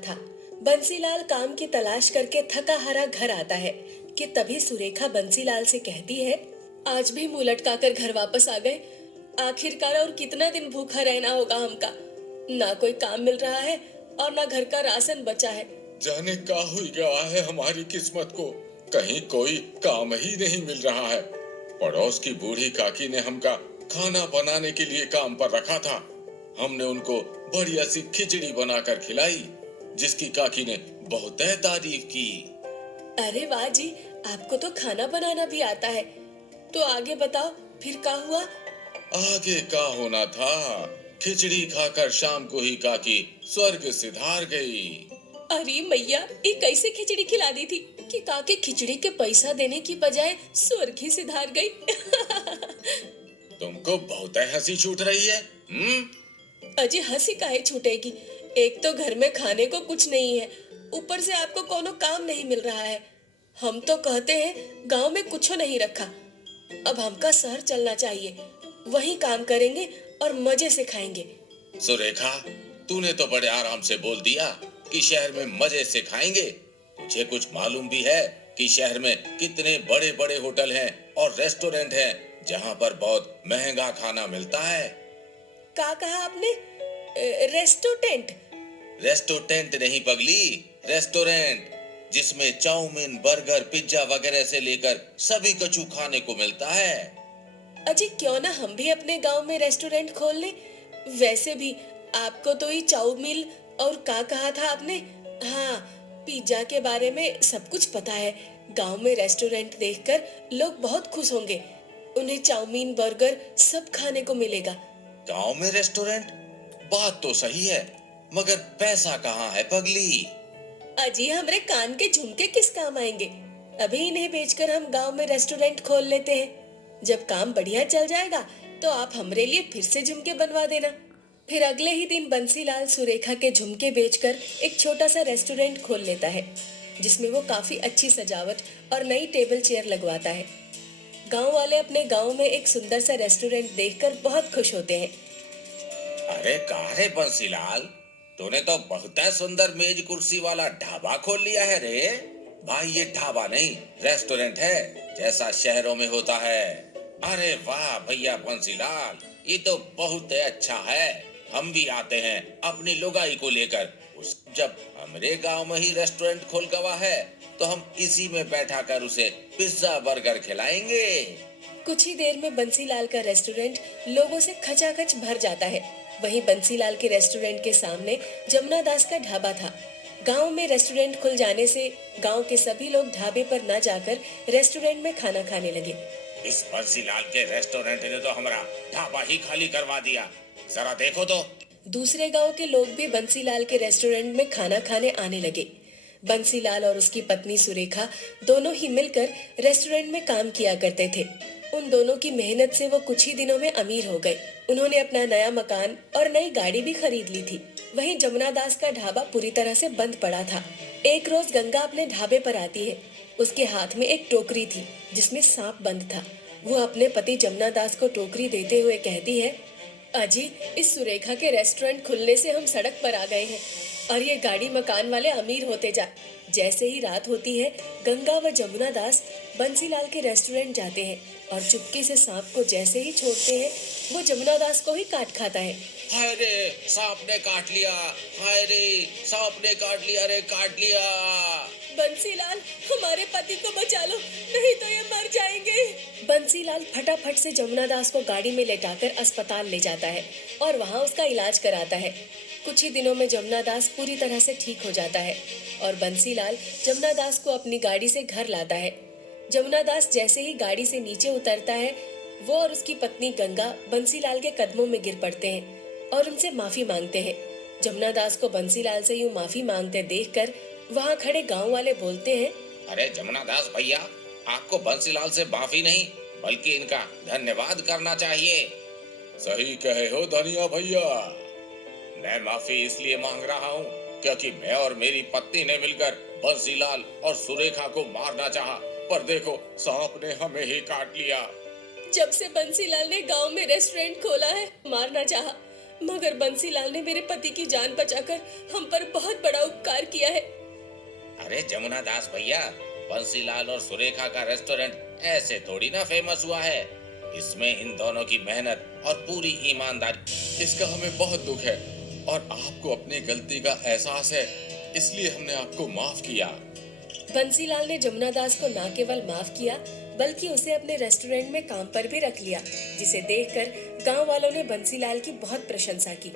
रात था। बंसीलाल काम की तलाश करके थका हारा घर आता है कि तभी सुरेखा बंसीलाल से कहती है, आज भी मुंह लटकाकर घर वापस आ गए। आखिरकार और कितना दिन भूखा रहना होगा हमका। ना कोई काम मिल रहा है और ना घर का राशन बचा है। जाने का हुई गया है हमारी किस्मत को, कहीं कोई काम ही नहीं मिल रहा है। पड़ोस की बूढ़ी काकी ने हमका खाना बनाने के लिए काम पर रखा था। हमने उनको बढ़िया सी खिचड़ी बनाकर खिलाई, जिसकी काकी ने बहुत तारीफ की। अरे वाह जी, आपको तो खाना बनाना भी आता है। तो आगे बताओ, फिर क्या हुआ? आगे का होना था, खिचड़ी खाकर शाम को ही काकी स्वर्ग सिधार गई। अरे मैया, ये कैसे खिचड़ी खिला दी थी कि काके खिचड़ी के पैसा देने की बजाय स्वर्ग ही सिधार गई। तुमको बहुत हंसी छूट रही है। अजी हंसी काहे छूटेगी? एक तो घर में खाने को कुछ नहीं है, ऊपर से आपको कोनो काम नहीं मिल रहा है। हम तो कहते हैं गांव में कुछ नहीं रखा। अब हमका शहर चलना चाहिए, वहीं काम करेंगे और मजे से खाएंगे। सुरेखा, तूने तो बड़े आराम से बोल दिया कि शहर में मजे से खाएंगे। तुझे कुछ मालूम भी है कि शहर में कितने बड़े बड़े होटल हैं और रेस्टोरेंट हैं जहां पर बहुत महंगा खाना मिलता है। क्या कहा आपने? रेस्टोरेंट? रेस्टोरेंट नहीं पगली, रेस्टोरेंट, जिसमें चाउमीन, बर्गर, पिज्जा वगैरह से लेकर सभी कछु खाने को मिलता है। अजी क्यों ना हम भी अपने गांव में रेस्टोरेंट खोल लें। वैसे भी आपको तो ये चाउमीन और क्या कहा था आपने? हाँ, पिज्जा के बारे में सब कुछ पता है। गांव में रेस्टोरेंट देखकर लोग बहुत खुश होंगे। उन्हें चाउमीन, बर्गर सब खाने को मिलेगा। गांव में रेस्टोरेंट? बात तो सही है, मगर पैसा कहाँ है पगली? अजी हमरे कान के झुमके किस काम आएंगे? अभी इन्हें बेचकर हम गांव में रेस्टोरेंट खोल लेते हैं। जब काम बढ़िया चल जाएगा तो आप हमरे लिए फिर से झुमके बनवा देना। फिर अगले ही दिन बंसीलाल सुरेखा के झुमके बेचकर एक छोटा सा रेस्टोरेंट खोल लेता है, जिसमें वो काफी अच्छी सजावट और नई टेबल चेयर लगवाता है। गांव वाले अपने गांव में एक सुंदर सा रेस्टोरेंट देखकर बहुत खुश होते हैं। अरे काहे बंसीलाल, तूने तो बहुत सुंदर मेज कुर्सी वाला ढाबा खोल लिया है रे। भाई ये ढाबा नहीं, रेस्टोरेंट है, जैसा शहरों में होता है। अरे वाह भैया बंसीलाल, ये तो बहुत अच्छा है। हम भी आते हैं अपनी लुगाई को लेकर। जब हमारे गांव में ही रेस्टोरेंट खोल गवा है तो हम इसी में बैठा कर उसे पिज्जा बर्गर खिलाएंगे। कुछ ही देर में बंसीलाल का रेस्टोरेंट लोगों से खचाखच भर जाता है। वहीं बंसीलाल के रेस्टोरेंट के सामने जमुना दास का ढाबा था। गांव में रेस्टोरेंट खुल जाने से गांव के सभी लोग ढाबे पर न जाकर रेस्टोरेंट में खाना खाने लगे। इस बंसीलाल के रेस्टोरेंट ने तो हमारा ढाबा ही खाली करवा दिया, जरा देखो तो। दूसरे गांव के लोग भी बंसीलाल के रेस्टोरेंट में खाना खाने आने लगे। बंसीलाल और उसकी पत्नी सुरेखा दोनों ही मिलकर रेस्टोरेंट में काम किया करते थे। उन दोनों की मेहनत से वो कुछ ही दिनों में अमीर हो गए। उन्होंने अपना नया मकान और नई गाड़ी भी खरीद ली थी। वहीं जमुना दास का ढाबा पूरी तरह से बंद पड़ा था। एक रोज गंगा अपने ढाबे पर आती है। उसके हाथ में एक टोकरी थी जिसमें सांप बंद था। वो अपने पति जमुना दास को टोकरी देते हुए कहती है, अजी इस सुरेखा के रेस्टोरेंट खुलने से हम सड़क पर आ गए हैं और ये गाड़ी मकान वाले अमीर होते जा। जैसे ही रात होती है, गंगा व जमुना दास बंसीलाल के रेस्टोरेंट जाते हैं और चुपके से सांप को जैसे ही छोड़ते हैं, वो जमुना दास को ही काट खाता है। हाय रे, सांप ने काट लिया। हाय रे, सांप ने काट लिया रे, काट लिया। बंसीलाल, हमारे पति को बचा लो, नहीं तो ये मर जाएंगे। बंसीलाल फटाफट से जमुना दास को गाड़ी में लेटाकर अस्पताल ले जाता है और वहाँ उसका इलाज कराता है। कुछ ही दिनों में जमुना दास पूरी तरह से ठीक हो जाता है और बंसीलाल जमुना दास को अपनी गाड़ी से घर लाता है। जमुना दास जैसे ही गाड़ी से नीचे उतरता है, वो और उसकी पत्नी गंगा बंसीलाल के कदमों में गिर पड़ते हैं और उनसे माफी मांगते हैं। जमुना दास को बंसीलाल से यूं माफी मांगते देखकर वहाँ खड़े गांव वाले बोलते हैं, अरे जमुना दास भैया, आपको बंसीलाल से माफी नहीं बल्कि इनका धन्यवाद करना चाहिए। सही कहे हो धनिया भैया। मैं माफी इसलिए मांग रहा हूँ क्योंकि मैं और मेरी पत्नी ने मिलकर बंसीलाल और सुरेखा को मारना चाहा, पर देखो सांप ने हमें ही काट लिया। जब से बंसीलाल ने गांव में रेस्टोरेंट खोला है, मारना चाहा, मगर बंसीलाल ने मेरे पति की जान बचाकर हम पर बहुत बड़ा उपकार किया है। अरे जमुना दास भैया, बंसीलाल और सुरेखा का रेस्टोरेंट ऐसे थोड़ी ना फेमस हुआ है। इसमें इन दोनों की मेहनत और पूरी ईमानदारी। इसका हमें बहुत दुख है और आपको अपनी गलती का एहसास है, इसलिए हमने आपको माफ किया। बंसीलाल ने जमुना दास को न केवल माफ किया बल्कि उसे अपने रेस्टोरेंट में काम पर भी रख लिया, जिसे देखकर गांव वालों ने बंसीलाल की बहुत प्रशंसा की।